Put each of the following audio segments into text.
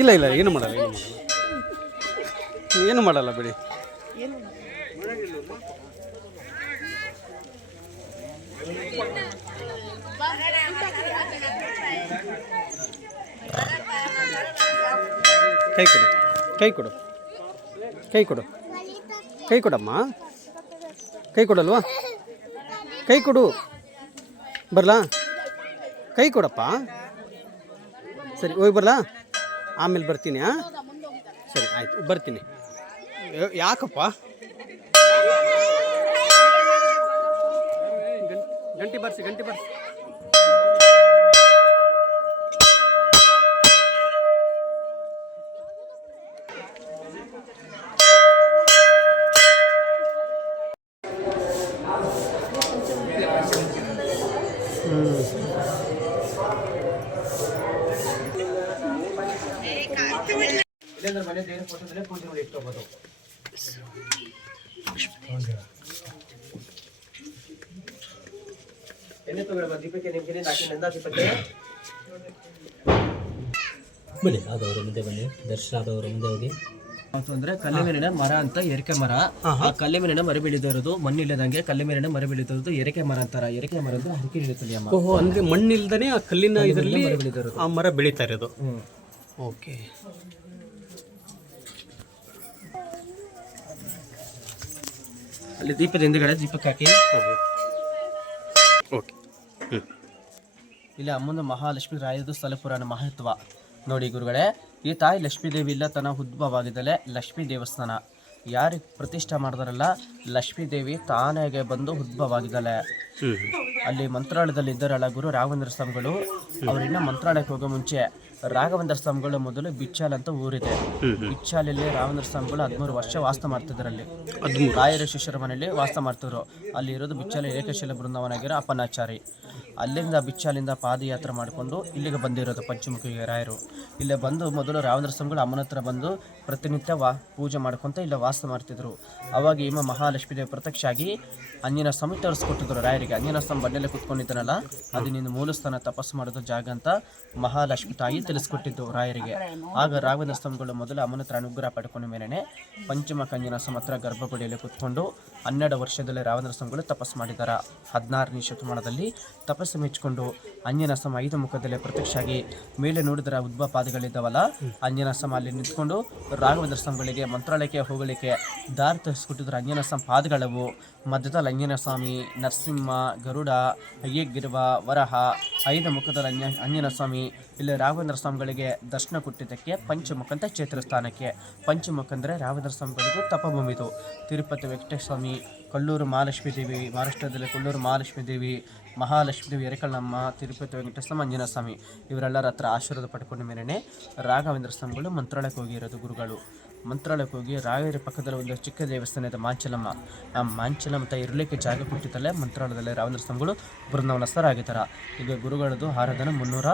ಇಲ್ಲ ಇಲ್ಲ ಏನು ಮಾಡಲ್ಲ ಏನು ಮಾಡಲ್ಲ. ಏನು ಮಾಡಲ್ಲ ಬಿಡಿ. ಕೈ ಕೊಡು. ಕೈ ಕೊಡು. ಕೈ ಕೊಡು. ಕೈ ಕೊಡಮ್ಮ. ಕೈ ಕೊಡಲ್ವಾ? ಕೈ ಕೊಡು. ಬರಲಾ? ಕೈ ಕೊಡಪ್ಪ. ಸರಿ, ಹೋಗಿ ಬರಲಾ? ಆಮೇಲೆ ಬರ್ತೀನಿ ಹಾಂ ಸರಿ, ಆಯಿತು, ಬರ್ತೀನಿ. ಯಾಕಪ್ಪ? ಗಂಟಿ ಬರ್ಸಿ ಗಂಟಿ ಬರ್ಸಿ. ಎಣ್ಣೆ ತಗೊಳ್ಳುವ ದೀಪಕ್ಕೆ ನಿಮ್ಗೆ ನಾಲ್ಕು ನಂದ ದೀಪಕ್ಕೆ? ಬನ್ನಿ ಆದವರು ಮುಂದೆ ಬನ್ನಿ ದರ್ಶನ ಆದವರು ಮುಂದೆ ಹೋಗಿ. ಅಂತಂದ್ರೆ ಅಂದ್ರೆ ಕಲ್ಲಿಮೇಲಿನ ಮರ ಅಂತ ಎರಿಕೆ ಮರ. ಆ ಕಲ್ಲಿಮೇಲಿನ ಮರ ಬೆಳೆದಿರೋದು ಮಣ್ಣಿಲ್ಲದಂಗೆ ಕಲ್ಲಿಮೇಲಿನ ಮರ ಬೆಳೆದಿರೋದು ಎರಿಕೆ ಮರ ಅಂತಾರ. ಎರಿಕೆ ಮರ ಅಂದ್ರೆ ಹರಕೆ ಇಳಿತದೆ ಅಮ್ಮ. ಓಹೋ ಅಂದ್ರೆ ಮಣ್ಣಿಲ್ದೇ ಆ ಕಲ್ಲಿನ ಇದರಲ್ಲಿ ಆ ಮರ ಬೆಳೀತಾ ಇರೋದು. ಹ್ಮ್. ಓಕೆ ಅಲ್ಲಿ ದೀಪದ ಹಿಂದುಗಡೆ ದೀಪಕ್ಕೆ ಹಾಕಿ. ಓಕೆ. ಇಲ್ಲಿ ಅಮ್ಮನ ಮಹಾಲಕ್ಷ್ಮಿ ರಾಯದು ಸ್ಥಳ ಪುರಾಣ ಮಹತ್ವ. ನೋಡಿ ಗುರುಗಳೇ ಈ ತಾಯಿ ಲಕ್ಷ್ಮೀ ದೇವಿ ಇಲ್ಲ ತನ್ನ ಉದ್ಭವವಾಗಿದ್ದಲೆ ಲಕ್ಷ್ಮೀ ದೇವಸ್ಥಾನ. ಯಾರಿಗೆ ಪ್ರತಿಷ್ಠೆ ಮಾಡಿದಾರಲ್ಲ ಲಕ್ಷ್ಮೀ ದೇವಿ ತಾನಾಗೆ ಬಂದು ಉದ್ಭವವಾಗಿದ್ದಾಳೆ. ಅಲ್ಲಿ ಮಂತ್ರಾಲಯದಲ್ಲಿ ಇದ್ದಾರಲ್ಲ ಗುರು ರಾಘವೇಂದ್ರ ಸ್ವಾಮಿಗಳು ಅವರಿನ್ನ ಮಂತ್ರಾಲಯಕ್ಕೆ ಹೋಗೋ ಮುಂಚೆ ರಾಘವೇಂದ್ರ ಸ್ವಾಮಿಗಳು ಮೊದಲು ಬಿಚ್ಚಾಲ್ ಅಂತ ಊರಿದೆ. ಬಿಚ್ಚಾಲಲ್ಲಿ ರಾಘವೇಂದ್ರ ಸ್ವಾಮಿಗಳು ಹದಿಮೂರು ವರ್ಷ ವಾಸ ಮಾಡ್ತಿದ್ರು ಅಲ್ಲಿ ರಾಯರ ಶಿಷ್ಯರ ಮನೆಯಲ್ಲಿ ವಾಸ ಮಾಡ್ತಿದ್ರು. ಅಲ್ಲಿ ಇರೋದು ಬಿಚ್ಚಾಲ ಏಕಶಿಲ ಬೃಂದಾವನ ಆಗಿರೋ ಅಪ್ಪನಾಚಾರಿ. ಅಲ್ಲಿಂದ ಬಿಚ್ಚಾಲಿಂದ ಪಾದಯಾತ್ರೆ ಮಾಡಿಕೊಂಡು ಇಲ್ಲಿಗೆ ಬಂದಿರೋದು ಪಂಚಮುಖಿ ರಾಯರು. ಇಲ್ಲೇ ಬಂದು ಮೊದಲು ರಾಘವೇಂದ್ರ ಸ್ವಾಮಿಗಳು ಅಮ್ಮನ ಹತ್ರ ಬಂದು ಪ್ರತಿನಿತ್ಯ ವಾ ಪೂಜೆ ಮಾಡ್ಕೊತ ಇಲ್ಲೇ ವಾಸ ಮಾಡ್ತಿದ್ರು. ಅವಾಗ ಈಮ ಮಹಾಲಕ್ಷ್ಮೀ ದೇವಿ ಪ್ರತ್ಯಕ್ಷ ಆಗಿ ಅಂಜಿನ ಸ್ವಾಮಿ ತರಿಸ್ಕೊಟ್ಟಿದ್ರು ರಾಯರಿಗೆ. ಅಂಜಿನ ಸ್ವಾಮಿ ಬಂಡೆಲೆ ಕುತ್ಕೊಂಡಿದ್ದಾನಲ್ಲ, ಅದು ನಿನ್ನ ಮೂಲಸ್ಥಾನ ತಪಸ್ಸು ಮಾಡೋದು ಜಾಗ ಅಂತ ಮಹಾಲಕ್ಷ್ಮಿ ತಾಯಿ ತಿಳಿಸ್ಕೊಟ್ಟಿದ್ದು ರಾಯರಿಗೆ. ಆಗ ರಾಘವೇಂದ್ರ ಸ್ವಾಮಿಗಳು ಮೊದಲು ಅಮ್ಮನ ಅನುಗ್ರಹ ಪಡ್ಕೊಂಡ ಮೇಲೆನೆ ಪಂಚಮ ಕಂಜಿನ ಸ್ವಾಮಿ ಹತ್ರ ಗರ್ಭಗುಡಿಯಲ್ಲಿ ಕುತ್ಕೊಂಡು ಹನ್ನೆರಡು ವರ್ಷದಲ್ಲಿ ರಾಘವೇಂದ್ರ ಸ್ವಾಮಿಗಳು ತಪಸ್ಸು ಮಾಡಿದ್ದಾರೆ ಹದಿನಾರನೇ ಶತಮಾನದಲ್ಲಿ ತಪಸ್ಸು ಮೆಚ್ಚಿಕೊಂಡು ಅಂಜನ ಸ್ವಾಮಿ ಐದು ಮುಖದಲ್ಲೇ ಪ್ರತ್ಯಕ್ಷ ಆಗಿ ಮೇಲೆ ನೋಡಿದ್ರೆ ಉದ್ಭವ ಪಾದಗಳಿದ್ದಾವಲ್ಲ, ಅಂಜನ ಸ್ವಾಮಿ ಅಲ್ಲಿ ನಿಂತ್ಕೊಂಡು ರಾಘವೇಂದ್ರ ಸ್ವಾಮಿಗಳಿಗೆ ಮಂತ್ರಾಲಯಕ್ಕೆ ಹೋಗಲಿಕ್ಕೆ ದಾರಿ ತರಿಸ್ಕೊಟ್ಟಿದ್ರು. ಅಂಜನ ಸ್ವಾಮಿ ಪಾದಗಳವು ಮಧ್ಯದಲ್ಲಿ ಲಂಜನಸ್ವಾಮಿ ನರಸಿಂಹ, ಗರುಡ, ಅಯ್ಯಗಿರುವ, ವರಹ, ಐದು ಮುಖದ ಅಂಜ ಅಂಜನ ಸ್ವಾಮಿ ಇಲ್ಲಿ ರಾಘವೇಂದ್ರ ಸ್ವಾಮಿಗಳಿಗೆ ದರ್ಶನ ಕೊಟ್ಟಿದ್ದಕ್ಕೆ ಪಂಚಮುಖ ಅಂತ ಕ್ಷೇತ್ರಸ್ಥಾನಕ್ಕೆ ಪಂಚಮುಖ ಅಂದರೆ ರಾಘವೇಂದ್ರ ಸ್ವಾಮಿಗಳಿಗೂ ತಪಭೂಮಿದು. ತಿರುಪತಿ ವೆಂಕಟೇಶ್ವರ ಸ್ವಾಮಿ ಕಲ್ಲೂರು ಮಹಾಲಕ್ಷ್ಮೀ ದೇವಿ, ಮಹಾರಾಷ್ಟ್ರದಲ್ಲಿ ಕೊಲ್ಲೂರು ಮಹಾಲಕ್ಷ್ಮೀ ದೇವಿ ಮಹಾಲಕ್ಷ್ಮೀ ದೇವಿ ಎರಕಳ್ಳಮ್ಮ ತಿರುಪತಿ ವೆಂಕಟೇಶ್ವರ ಸ್ವಾಮಿ ಅಂಜನ ಸ್ವಾಮಿ ಇವರೆಲ್ಲರ ಹತ್ರ ಆಶೀರ್ವಾದ ಪಡ್ಕೊಂಡ ಮೇಲೆ ರಾಘವೇಂದ್ರ ಸ್ವಾಮಿಗಳು ಮಂತ್ರಾಲಯಕ್ಕೆ ಹೋಗಿರೋದು ಗುರುಗಳು. ಮಂತ್ರಾಲಯಕ್ಕೆ ಹೋಗಿ ರಾಯರ ಪಕ್ಕದಲ್ಲಿ ಒಂದು ಚಿಕ್ಕ ದೇವಸ್ಥಾನ ಇದೆ ಮಾಂಚಲಮ್ಮ, ಆ ಮಾಂಚಲಮ್ಮ ತ ಇರಲಿಕ್ಕೆ ಜಾಗ ಕೊಟ್ಟಿದ್ದಲ್ಲೇ ಮಂತ್ರಾಲಯದಲ್ಲಿ ರಾವೇಂದ್ರ ಸ್ವಾಮಿಗಳು ಬೃಂದಾವನಸ್ಥರಾಗಿದ್ದಾರೆ ಈಗ ಗುರುಗಳದ್ದು ಆರಾಧನೆ ಮುನ್ನೂರ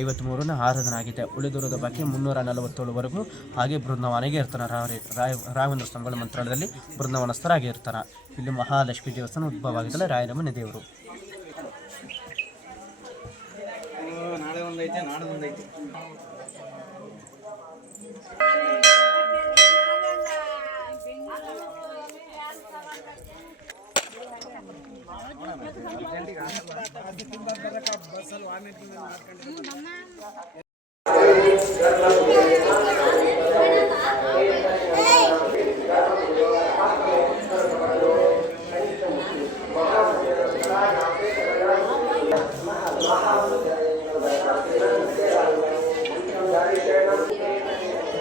ಐವತ್ತ್ಮೂರನೇ ಆರಾಧನೆ ಆಗಿದೆ. ಉಳಿದಿರೋದ ಬಾಕಿ ಮುನ್ನೂರ ನಲವತ್ತೇಳುವರೆಗೂ ಹಾಗೆ ಬೃಂದಾವನಗೆ ಇರ್ತಾರೆ ರಾವರಿ ರಾಯ ರಾಘವೇಂದ್ರ ಸ್ವಾಮಿಗಳ ಮಂತ್ರಾಲಯದಲ್ಲಿ ಬೃಂದಾವನಸ್ಥರಾಗಿ ಇರ್ತಾರೆ. ಇಲ್ಲಿ ಮಹಾಲಕ್ಷ್ಮಿ ದೇವಸ್ಥಾನ ಉದ್ಭವ ಆಗಿದ್ದಲ್ಲ ರಾಯರ ಮನೆ ದೇವರು.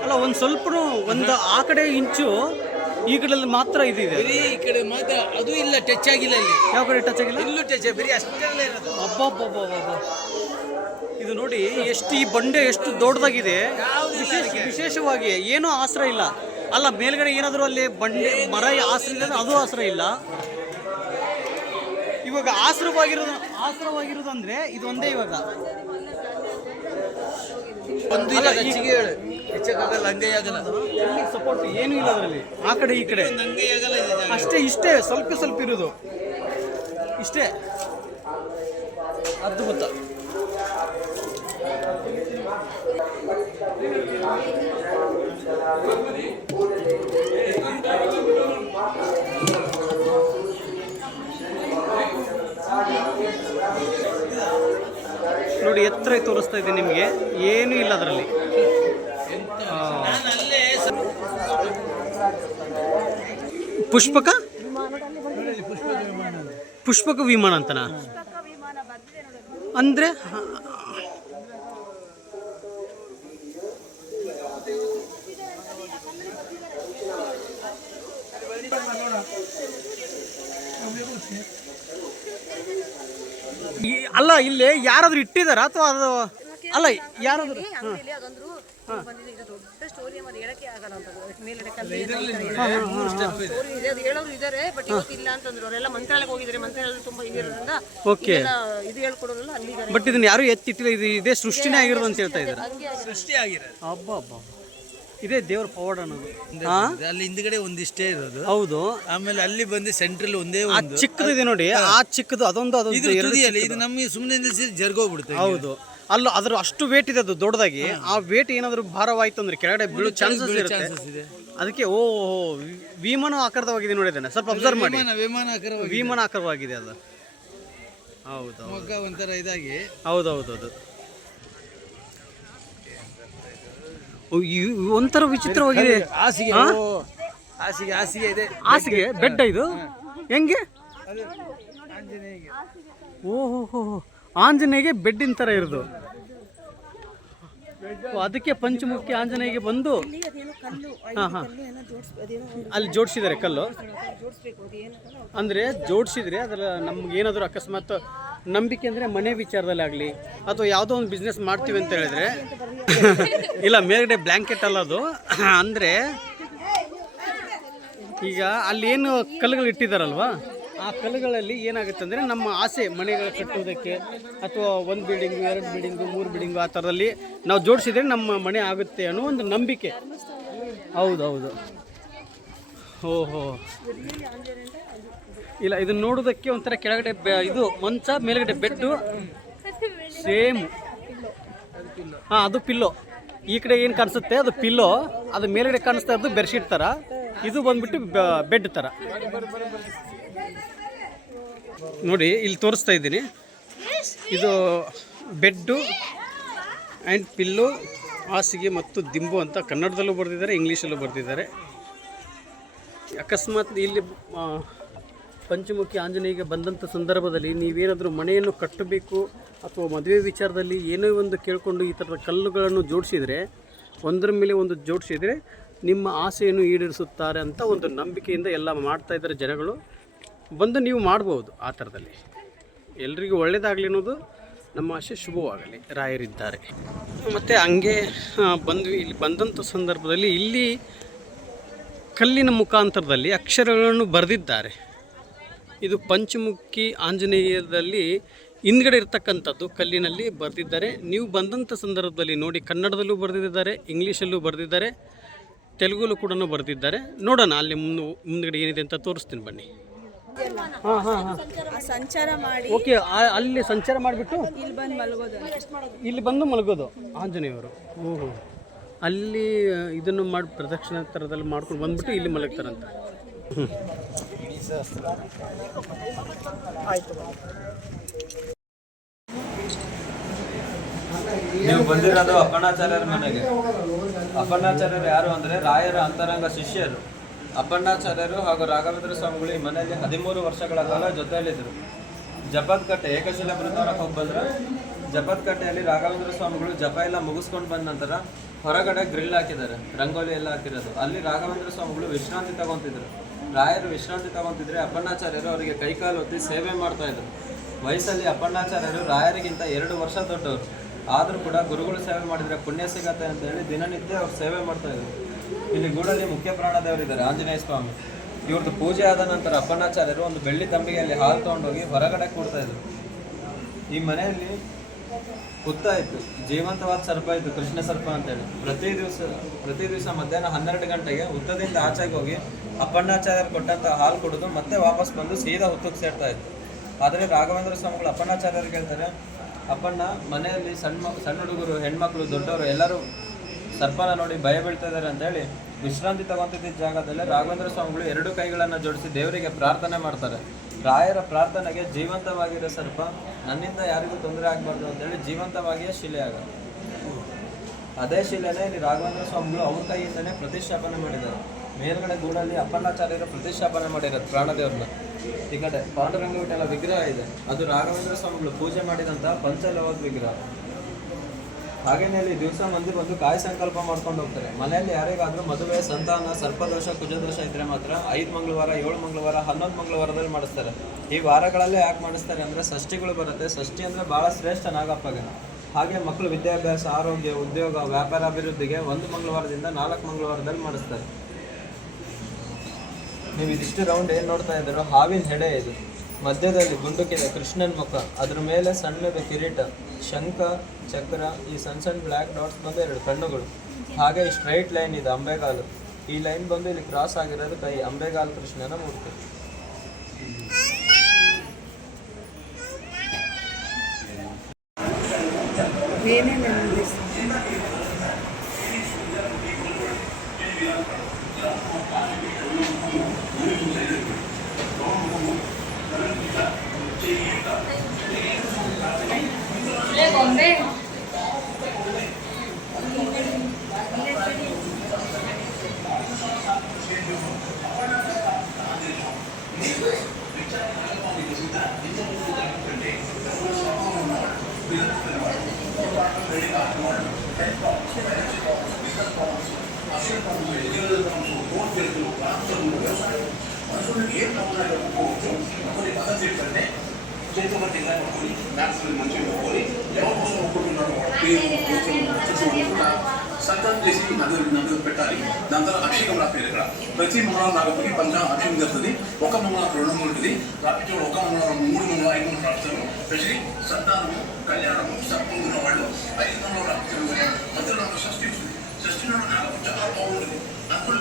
ಅಲ್ಲ ಒಂದು ಸ್ವಲ್ಪ ಒಂದು ಆ ಕಡೆ ಇಂಚು ಈ ಕಡೆ ಮಾತ್ರ ಇದಿದೆ ಈ ಕಡೆ ಮಾತ್ರ ಅದು ಇಲ್ಲ ಟಚ್ ಆಗಿಲ್ಲ ಇಲ್ಲಿ. ಯಾವ ಕಡೆ ಟಚ್ ಆಗಿಲ್ಲ? ಇಲ್ಲೂ ಟಚ್ ಬರೀ ಅಷ್ಟೇ ಇರೋದು. ಅಬ್ಬಬ್ಬಬ್ಬಬ್ಬ ಇದು ನೋಡಿ ಎಷ್ಟು ಈ ಬಂಡೆ ಎಷ್ಟು ದೊಡ್ಡದಾಗಿದೆ. ವಿಶೇಷ ವಿಶೇಷವಾಗಿ ಏನೂ ಆಸರ ಇಲ್ಲ. ಅಲ್ಲ ಮೇಲ್ಗಡೆ ಏನಾದರೂ ಅಲ್ಲಿ ಬಂಡೆ ಮರ ಆಸರ ಇಲ್ಲ ಅದು ಆಸರ ಇಲ್ಲ. ಇವಾಗ ಆಸರವಾಗಿರೋದು ಆಸರವಾಗಿರೋದು ಅಂದರೆ ಇದು ಒಂದೇ ಇವಾಗ. ಒಂದು ಇಲ್ಲ ಹೆಚ್ಚಿಗೆ ಹೇಳು. ಹೆಚ್ಚಕ್ಕಾಗಲ್ಲ ಹಂಗೆ ಆಗಲ್ಲ. ಸಪೋರ್ಟ್ ಏನೂ ಇಲ್ಲ ಅದರಲ್ಲಿ. ಆ ಕಡೆ ಈ ಕಡೆ. ಹಂಗೆ ಆಗಲ್ಲ ಇದೆ ಜಾಗ. ಅಷ್ಟೇ ಇಷ್ಟೇ ಸ್ವಲ್ಪ ಸ್ವಲ್ಪ ಇರೋದು. ಇಷ್ಟೇ. ಅದ್ಭುತ ನೋಡಿ ಎತ್ತರ ತೋರಿಸ್ತಾ ಇದ್ದೀನಿ ನಿಮಗೆ. ಏನೂ ಇಲ್ಲ ಅದರಲ್ಲಿ. ಪುಷ್ಪಕ? ಪುಷ್ಪಕ ವಿಮಾನ ಅಂತನಾ? ಅಂದ್ರೆ ಈ- ಅಲ್ಲ ಇಲ್ಲಿ ಯಾರಾದ್ರೂ ಇಟ್ಟಿದಾರ ಅಥವಾ ಅದು ಅಲ್ಲ ಯಾರಾದ್ರೂ? ದೊಡ್ಡ ಸ್ಟೋರಿ ಅದು ಹೇಳಕ್ಕೆ ಆಗಲ್ಲ ಅಂತ ಮೇಲ್ಗಡೆ ಕಲ್ಲು ಸ್ಟೋರಿ ಇದೆ ಅದು ಹೇಳೋರು ಇದಾರೆ ಬಟ್ ಇವತ್ತಿಲ್ಲ ಅಂತಂದ್ರು. ಅವರೆಲ್ಲ ಮಂತ್ರಾಲಯಕ್ಕೆ ಹೋಗಿದ್ದಾರೆ ಮಂತ್ರಾಲಯದಲ್ಲಿ ತುಂಬಾ ಇದಿರೋದ್ರಿಂದ ಓಕೆ. ಇದು ಹೇಳ್ಕೊಡೋರಲ್ಲ ಅಲ್ಲಿ ಬಟ್ ಇದನ್ನ ಯಾರು ಎತ್ತಿಟ್ಟಿಲ್ಲ ಇದು ಇದೇ ಸೃಷ್ಟಿನೇ ಆಗಿರೋದು ಅಂತ ಹೇಳ್ತಾ ಇದ್ದಾರೆ. ಸೃಷ್ಟಿ ಆಗಿರೋದು. ಹಬ್ಬ ಹಬ್ಬ ಇದೇ ದೇವ್ರ ಪವಾಡ ಅನ್ನೋದು. ಹಾ? ಅಲ್ಲಿ ಹಿಂದ್ಗಡೆ ಒಂದಿಷ್ಟೇ ಇರೋದು. ಹೌದು. ಆಮೇಲೆ ಅಲ್ಲಿ ಬಂದು ಸೆಂಟ್ರಲ್ ಒಂದೇ ಆ ಒಂದು. ಚಿಕ್ಕದಿದೆ ನೋಡಿ. ಆ ಚಿಕ್ಕದು ಅದೊಂದು ಇದು ಅದೊಂದು ಎರಡು ತುದಿಯಲ್ಲಿ ಇದು ನಮಗೆ ಸುಮ್ಮನೆ ನಿಲ್ಲಿಸಿ ಜರ್ಗೋಗ್ಬಿಡುತ್ತೆ ಹೌದು. ಅಲ್ಲ ಅದ್ರ ಅಷ್ಟು ವೇಟ್ ಇದೆ ಅದು ದೊಡ್ಡದಾಗಿ ಆ ವೇಟ್ ಏನಾದ್ರು ಭಾರವಾಯ್ತು ಅಂದ್ರೆ ಕೆಳಗಡೆ ಬೀಳೋ ಚಾನ್ಸಸ್ ಇರುತ್ತೆ. ಇದೆ. ಅದಕ್ಕೆ ಓ ಓ, ವಿಮಾನ ಆಕಾರದವಾಗಿದೆ ಅದನ್ನ. ಸ್ವಲ್ಪ ಅಬ್ಸರ್ವ್ ಮಾಡಿ. ವಿಮಾನ ವಿಮಾನ ಆಕಾರವಾಗಿ ವಿಮಾನ ಆಕಾರವಾಗಿದೆ ಅದು. ಹೌದು ಮೊಗ್ಗ ಒಂಥರ ಇದಾಗಿ. ಹೌದೌದು ಓ, ಒಂಥರ ವಿಚಿತ್ರವಾಗಿದೆ. ಹಾಸಿಗೆ ಹಾಸಿಗೆ ಹಾಸಿಗೆ ಇದೆ. ಹಾಸಿಗೆ ಬೆಡ್ ಇದು? ಹೆಂಗೆ? ಓಹೋ ಆಂಜನೇಯಗೆ ಬೆಡ್ಡಿನ ಥರ ಇರೋದು. ಅದಕ್ಕೆ ಪಂಚಮುಖಿ ಆಂಜನೇಯಗೆ ಬಂದು ಅಲ್ಲಿ ಜೋಡಿಸಿದ್ದಾರೆ ಕಲ್ಲು. ಅಂದರೆ ಜೋಡಿಸಿದ್ರೆ ಅದರ ನಮ್ಗೆ ಏನಾದರೂ ಅಕಸ್ಮಾತ್ ನಂಬಿಕೆ ಅಂದರೆ ಮನೆ ವಿಚಾರದಲ್ಲಿ ಆಗಲಿ ಅಥವಾ ಯಾವುದೋ ಒಂದು ಬಿಸ್ನೆಸ್ ಮಾಡ್ತೀವಿ ಅಂತ ಹೇಳಿದ್ರೆ. ಇಲ್ಲ, ಮೇಲ್ಗಡೆ ಬ್ಲ್ಯಾಂಕೆಟ್ ಅಲ್ಲ ಅದು. ಅಂದರೆ ಈಗ ಅಲ್ಲಿ ಏನು ಕಲ್ಲುಗಳು ಇಟ್ಟಿದ್ದಾರಲ್ವಾ ಆ ಕಲ್ಲುಗಳಲ್ಲಿ ಏನಾಗುತ್ತೆ ಅಂದರೆ ನಮ್ಮ ಆಸೆ ಮನೆಗಳು ಕಟ್ಟುವುದಕ್ಕೆ ಅಥವಾ ಒಂದು ಬಿಲ್ಡಿಂಗು ಎರಡು ಬಿಲ್ಡಿಂಗು ಮೂರು ಬಿಲ್ಡಿಂಗು ಆ ಥರದಲ್ಲಿ ನಾವು ಜೋಡಿಸಿದ್ರೆ ನಮ್ಮ ಮನೆ ಆಗುತ್ತೆ ಅನ್ನೋ ಒಂದು ನಂಬಿಕೆ. ಹೌದು ಹೌದು ಓಹೋ. ಇಲ್ಲ ಇದನ್ನ ನೋಡೋದಕ್ಕೆ ಒಂಥರ ಕೆಳಗಡೆ ಇದು ಮಂಚ, ಮೇಲ್ಗಡೆ ಬೆಡ್ಡು, ಸೇಮ್. ಹಾಂ, ಅದು ಪಿಲ್ಲೋ. ಈ ಕಡೆ ಏನು ಕಾಣಿಸುತ್ತೆ? ಅದು ಪಿಲ್ಲೋ. ಅದು ಮೇಲ್ಗಡೆ ಕಾಣಿಸ್ತಾ ಇರೋದು ಬೆಡ್ಶೀಟ್ ಥರ ಇದು ಬಂದ್ಬಿಟ್ಟು ಬೆಡ್ ಥರ ನೋಡಿ, ಇಲ್ಲಿ ತೋರಿಸ್ತಾ ಇದ್ದೀನಿ. ಇದು ಬೆಡ್ಡು ಆ್ಯಂಡ್ ಪಿಲ್ಲು, ಹಾಸಿಗೆ ಮತ್ತು ದಿಂಬು ಅಂತ ಕನ್ನಡದಲ್ಲೂ ಬರೆದಿದ್ದಾರೆ, ಇಂಗ್ಲೀಷಲ್ಲೂ ಬರೆದಿದ್ದಾರೆ. ಅಕಸ್ಮಾತ್ ಇಲ್ಲಿ ಪಂಚಮುಖಿ ಆಂಜನೇಯಿಗೆ ಬಂದಂಥ ಸಂದರ್ಭದಲ್ಲಿ ನೀವೇನಾದರೂ ಮನೆಯನ್ನು ಕಟ್ಟಬೇಕು ಅಥವಾ ಮದುವೆ ವಿಚಾರದಲ್ಲಿ ಏನೋ ಒಂದು ಕೇಳಿಕೊಂಡು ಈ ಥರದ ಕಲ್ಲುಗಳನ್ನು ಜೋಡಿಸಿದರೆ, ಒಂದರ ಮೇಲೆ ಒಂದು ಜೋಡಿಸಿದರೆ ನಿಮ್ಮ ಆಸೆಯನ್ನು ಈಡೇರಿಸುತ್ತಾರೆ ಅಂತ ಒಂದು ನಂಬಿಕೆಯಿಂದ ಎಲ್ಲ ಮಾಡ್ತಾ ಇದ್ದಾರೆ ಜನಗಳು. ಬಂದು ನೀವು ಮಾಡ್ಬೋದು ಆ ಥರದಲ್ಲಿ. ಎಲ್ರಿಗೂ ಒಳ್ಳೆಯದಾಗಲಿ ಅನ್ನೋದು ನಮ್ಮ ಆಶೆ ಶುಭವಾಗಲಿ. ರಾಯರಿದ್ದಾರೆ. ಮತ್ತು ಹಂಗೆ ಬಂದ್ವಿ, ಇಲ್ಲಿ ಬಂದಂಥ ಸಂದರ್ಭದಲ್ಲಿ ಇಲ್ಲಿ ಕಲ್ಲಿನ ಮುಖಾಂತರದಲ್ಲಿ ಅಕ್ಷರಗಳನ್ನು ಬರೆದಿದ್ದಾರೆ. ಇದು ಪಂಚಮುಖಿ ಆಂಜನೇಯದಲ್ಲಿ ಹಿಂದ್ಗಡೆ ಇರ್ತಕ್ಕಂಥದ್ದು ಕಲ್ಲಿನಲ್ಲಿ ಬರೆದಿದ್ದಾರೆ. ನೀವು ಬಂದಂಥ ಸಂದರ್ಭದಲ್ಲಿ ನೋಡಿ ಕನ್ನಡದಲ್ಲೂ ಬರೆದಿದ್ದಾರೆ, ಇಂಗ್ಲೀಷಲ್ಲೂ ಬರೆದಿದ್ದಾರೆ, ತೆಲುಗಲ್ಲೂ ಕೂಡ ಬರೆದಿದ್ದಾರೆ. ನೋಡೋಣ ಅಲ್ಲಿ ಮುಂದೆ ಮುಂದ್ಗಡೆ ಏನಿದೆ ಅಂತ ತೋರಿಸ್ತೀನಿ ಬನ್ನಿ. ಹಾಂ ಹಾಂ ಹಾಂ. ಆ ಸಂಚಾರ ಮಾಡಿ ಓಕೆ ಅಲ್ಲಿ ಸಂಚಾರ ಮಾಡಿಬಿಟ್ಟು? ಇಲ್ಲಿ ಬಂದು ಮಲಗೋದು ಇಲ್ಲಿ ಬಂದು ಮಲಗೋದು ಆಂಜನೇಯವರು. ಓಹೋ. ಅಲ್ಲಿ ಇದನ್ನು ಮಾಡಿ ಪ್ರದಕ್ಷಿಣೆ ಥರದಲ್ಲಿ ಮಾಡ್ಕೊಂಡು ಬಂದ್ಬಿಟ್ಟು ಇಲ್ಲಿ ಮಲಗ್ತಾರಂತ. ಹ್ಞೂ ನೀವು ಬಂದಿರೋದು ಅಪ್ಪಣ್ಣಾಚಾರ್ಯರ ಮನೆಗೆ. ಅಪ್ಪಣಾಚಾರ್ಯರು ಯಾರು ಅಂದ್ರೆ ರಾಯರ ಅಂತರಂಗ ಶಿಷ್ಯರು. ಅಪ್ಪಣ್ಣಾಚಾರ್ಯರು ಹಾಗೂ ರಾಘವೇಂದ್ರ ಸ್ವಾಮಿಗಳು ಈ ಮನೆಯಲ್ಲಿ ಹದಿಮೂರು ವರ್ಷಗಳ ಕಾಲ ಜೊತೆಯಲ್ಲಿದ್ದರು. ಜಪತ್ಕಟ್ಟೆ ಏಕಶಿಲ ಬೃಂದಾವನಕ್ಕೆ ಹೋಗಿ ಬಂದ್ರು, ಜಪತ್ಕಟ್ಟೆಯಲ್ಲಿ ರಾಘವೇಂದ್ರ ಸ್ವಾಮಿಗಳು ಜಪ ಎಲ್ಲ ಮುಗಿಸ್ಕೊಂಡು ಬಂದ ನಂತರ ಹೊರಗಡೆ ಗ್ರಿಲ್ ಹಾಕಿದ್ದಾರೆ, ರಂಗೋಲಿ ಎಲ್ಲ ಹಾಕಿರೋದು. ಅಲ್ಲಿ ರಾಘವೇಂದ್ರ ಸ್ವಾಮಿಗಳು ವಿಶ್ರಾಂತಿ ತಗೊಂತಿದ್ರು. ರಾಯರು ವಿಶ್ರಾಂತಿ ತಗೊತಿದ್ರೆ ಅಪ್ಪಣ್ಣಾಚಾರ್ಯರು ಅವರಿಗೆ ಕೈಕಾಲು ಒತ್ತಿ ಸೇವೆ ಮಾಡ್ತಾ ಇದ್ರು. ವಯಸ್ಸಲ್ಲಿ ಅಪ್ಪಣ್ಣಾಚಾರ್ಯರು ರಾಯರಿಗಿಂತ ಎರಡು ವರ್ಷ ದೊಡ್ಡವರು. ಆದರೂ ಕೂಡ ಗುರುಗಳು ಸೇವೆ ಮಾಡಿದರೆ ಪುಣ್ಯ ಸಿಗತ್ತೆ ಅಂತ ಹೇಳಿ ದಿನನಿತ್ಯ ಅವ್ರು ಸೇವೆ ಮಾಡ್ತಾ ಇದ್ರು. ಇಲ್ಲಿ ಗೂಡಲ್ಲಿ ಮುಖ್ಯ ಪ್ರಾಣದೇವರಿದ್ದಾರೆ. ಆಂಜನೇಯ ಸ್ವಾಮಿ. ಇವ್ರದ್ದು ಪೂಜೆ ಆದ ನಂತರ ಅಪ್ಪಣ್ಣಾಚಾರ್ಯರು ಒಂದು ಬೆಳ್ಳಿ ತಂಬಿಗೆಯಲ್ಲಿ ಹಾಲು ತಗೊಂಡೋಗಿ ಹೊರಗಡೆ ಕೂಡ್ತಾ ಇದ್ರು. ಈ ಮನೆಯಲ್ಲಿ ಹುತ್ತ ಇತ್ತು. ಜೀವಂತವಾದ ಸರ್ಪ ಇತ್ತು, ಕೃಷ್ಣ ಸರ್ಪ ಅಂತೇಳಿ. ಪ್ರತಿ ದಿವಸ ಪ್ರತಿ ದಿವಸ ಮಧ್ಯಾಹ್ನ ಹನ್ನೆರಡು ಗಂಟೆಗೆ ಹುತ್ತದಿಂದ ಆಚೆಗೆ ಹೋಗಿ ಅಪ್ಪಣ್ಣಾಚಾರ್ಯರು ಕೊಟ್ಟಂತ ಹಾಲು ಕುಡಿದು ಮತ್ತೆ ವಾಪಸ್ ಬಂದು ಸೀದಾ ಹುತ್ತಕ್ಕೆ ಸೇರ್ತಾ ಇತ್ತು ಆದರೆ ರಾಘವೇಂದ್ರ ಸ್ವಾಮಿಗಳು ಅಪ್ಪಣ್ಣಾಚಾರ್ಯರು ಹೇಳ್ತಾರೆ ಅಪ್ಪಣ್ಣ, ಮನೆಯಲ್ಲಿ ಸಣ್ಣ ಸಣ್ಣ ಹುಡುಗರು, ಹೆಣ್ಮಕ್ಳು, ದೊಡ್ಡವರು ಎಲ್ಲರೂ ಸರ್ಪನ ನೋಡಿ ಭಯ ಬೀಳ್ತಾ ಇದ್ದಾರೆ ಅಂತ ಹೇಳಿ ವಿಶ್ರಾಂತಿ ತಗೊಂತಿದ್ದ ಜಾಗದಲ್ಲಿ ರಾಘವೇಂದ್ರ ಸ್ವಾಮಿಗಳು ಎರಡು ಕೈಗಳನ್ನು ಜೋಡಿಸಿ ದೇವರಿಗೆ ಪ್ರಾರ್ಥನೆ ಮಾಡ್ತಾರೆ. ರಾಯರ ಪ್ರಾರ್ಥನೆಗೆ ಜೀವಂತವಾಗಿರೋ ಸರ್ಪ, ನನ್ನಿಂದ ಯಾರಿಗೂ ತೊಂದರೆ ಆಗಬಾರ್ದು ಅಂತೇಳಿ ಜೀವಂತವಾಗಿಯೇ ಶಿಲೆ ಆಗ ಅದೇ ಶಿಲೆನೇ ಇಲ್ಲಿ ರಾಘವೇಂದ್ರ ಸ್ವಾಮಿಗಳು ಅವ್ರ ಕೈಯಿಂದನೇ ಪ್ರತಿಷ್ಠಾಪನೆ ಮಾಡಿದ್ದಾರೆ. ಮೇಲ್ಗಡೆ ಗೂಡಲ್ಲಿ ಅಪ್ಪಣ್ಣಾಚಾರ್ಯರು ಪ್ರತಿಷ್ಠಾಪನೆ ಮಾಡಿರೋದು ಪ್ರಾಣದೇವ್ರನ್ನ. ಈ ಕಡೆ ಪಾಂಡುರಂಗ ವಿಗ್ರಹ ಇದೆ. ಅದು ರಾಘವೇಂದ್ರ ಸ್ವಾಮಿಗಳು ಪೂಜೆ ಮಾಡಿದಂತಹ ಪಂಚಲೋಹದ ವಿಗ್ರಹ. ಹಾಗೇನೆ ಅಲ್ಲಿ ದಿವಸ ಮಂದಿ ಬಂದು ಕಾಯ ಸಂಕಲ್ಪ ಮಾಡ್ಕೊಂಡು ಹೋಗ್ತಾರೆ. ಮನೆಯಲ್ಲಿ ಯಾರಿಗಾದ್ರೂ ಮದುವೆ, ಸಂತಾನ, ಸರ್ಪದೋಷ, ಕುಜದೋಷ ಇದ್ರೆ ಮಾತ್ರ ಐದು ಮಂಗಳವಾರ, ಏಳು ಮಂಗಳವಾರ, ಹನ್ನೊಂದು ಮಂಗಳವಾರದಲ್ಲಿ ಮಾಡಿಸ್ತಾರೆ. ಈ ವಾರಗಳಲ್ಲೇ ಯಾಕೆ ಮಾಡಿಸ್ತಾರೆ ಅಂದ್ರೆ ಷಷ್ಠಿಗಳು ಬರುತ್ತೆ. ಷಷ್ಠಿ ಅಂದ್ರೆ ಬಹಳ ಶ್ರೇಷ್ಠ ನಾಗಪ್ಪಗೆ. ಹಾಗೆ ಮಕ್ಕಳು ವಿದ್ಯಾಭ್ಯಾಸ, ಆರೋಗ್ಯ, ಉದ್ಯೋಗ, ವ್ಯಾಪಾರ, ಅಭಿವೃದ್ಧಿಗೆ ಒಂದು ಮಂಗಳವಾರದಿಂದ ನಾಲ್ಕು ಮಂಗಳವಾರದಲ್ಲಿ ಮಾಡಿಸ್ತಾರೆ. ನೀವು ಇದಿಷ್ಟು ರೌಂಡ್ ಏನು ನೋಡ್ತಾ ಇದ್ದೀರೋ, ಹಾವಿನ ಹೆಡೆ ಇದು. ಮಧ್ಯದಲ್ಲಿ ಗುಂಡುಕಿದೆ ಕೃಷ್ಣನ್ ಮುಖ. ಅದ್ರ ಮೇಲೆ ಸಣ್ಣದು ಕಿರೀಟ, ಶಂಖ, ಚಕ್ರ, ಈ ಸಣ್ಣ ಸಣ್ಣ ಬ್ಲ್ಯಾಕ್ ಡಾಟ್ಸ್ ಬಂದು ಎರಡು ಕಣ್ಣುಗಳು. ಹಾಗೆ ಸ್ಟ್ರೈಟ್ ಲೈನ್ ಇದೆ ಅಂಬೆಗಾಲು. ಈ ಲೈನ್ ಬಂದು ಇಲ್ಲಿ ಕ್ರಾಸ್ ಆಗಿರೋದು ಕೈ, ಅಂಬೆಗಾಲು ಕೃಷ್ಣನ ಮೂರ್ತಿ. ಏನೇನು చేసి పెట్టాలి. దాని తర్వాత అభిషేకం రాపేది ఇక్కడ. ప్రతి మంగళవారం రాకపోతే పంచ అభిషేకం జరుగుతుంది. ఒక మంగళవారం రెండు మూడు ఉంటుంది. రాత్రి ఒక మంగళవారం మూడు మంగళవారం ఐదు మంగళవారం రాస్తారు స్పెషలీ సంతానము కళ్యాణము సర్పం ఉన్న వాళ్ళు ఐదు మంగళవారం రాపించడం మధ్యలో నాకు షష్ఠి ఉంటుంది. షష్ఠిలో నాకు చాలా బాగుంటుంది. అప్పుడు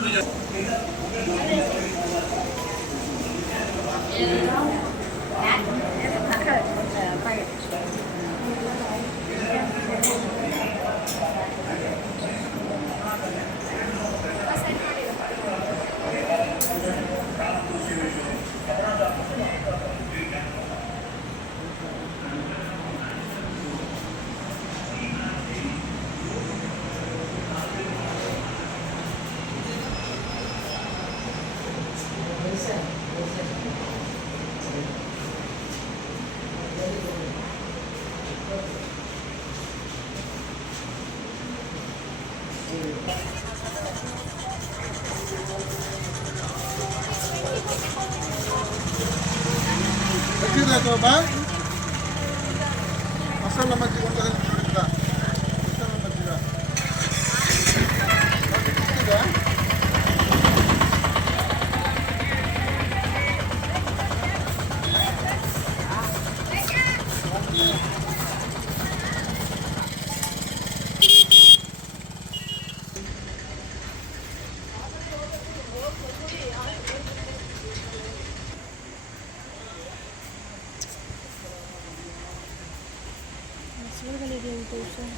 Bagaimana tu, Bang? Masalah macam mana? 周深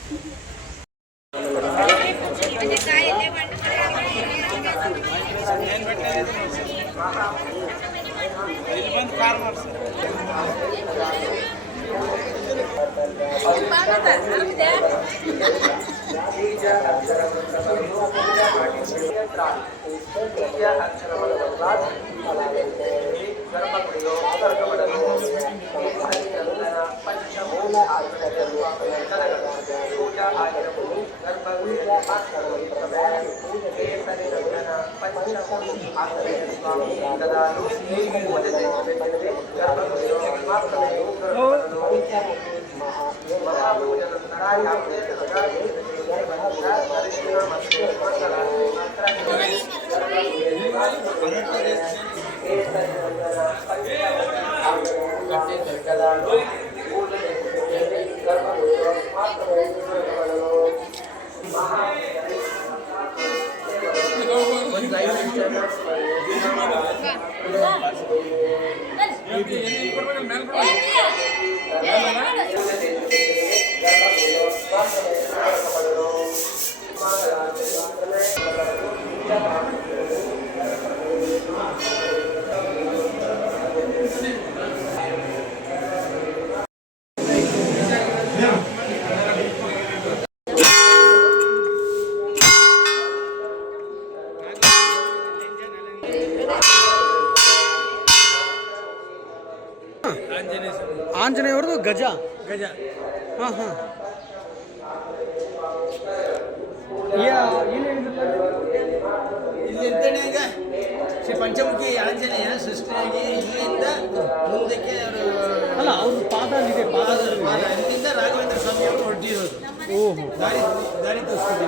ಗಜ? ಗಜ. ಹಾಂ ಹಾಂ. ಈಗ ಶ್ರೀ ಪಂಚಮುಖಿ ಆಂಜನೇಯ ಸೃಷ್ಟಿಯಾಗಿ ಇಲ್ಲಿಂದ ಮುಂದಕ್ಕೆ ಅವರು ಅಲ್ಲ ಅವ್ರ ಪಾದ ಅಲ್ಲಿದೆ ಪಾದ ಇಲ್ಲಿಂದ ರಾಘವೇಂದ್ರ ಸ್ವಾಮಿ ಅವರು ಹೊರಟಿರೋದು. ಓಹೋ. ದಾರಿ ದಾರಿ ತೋರಿಸ್ಕೊಟ್ಟಿರೋದು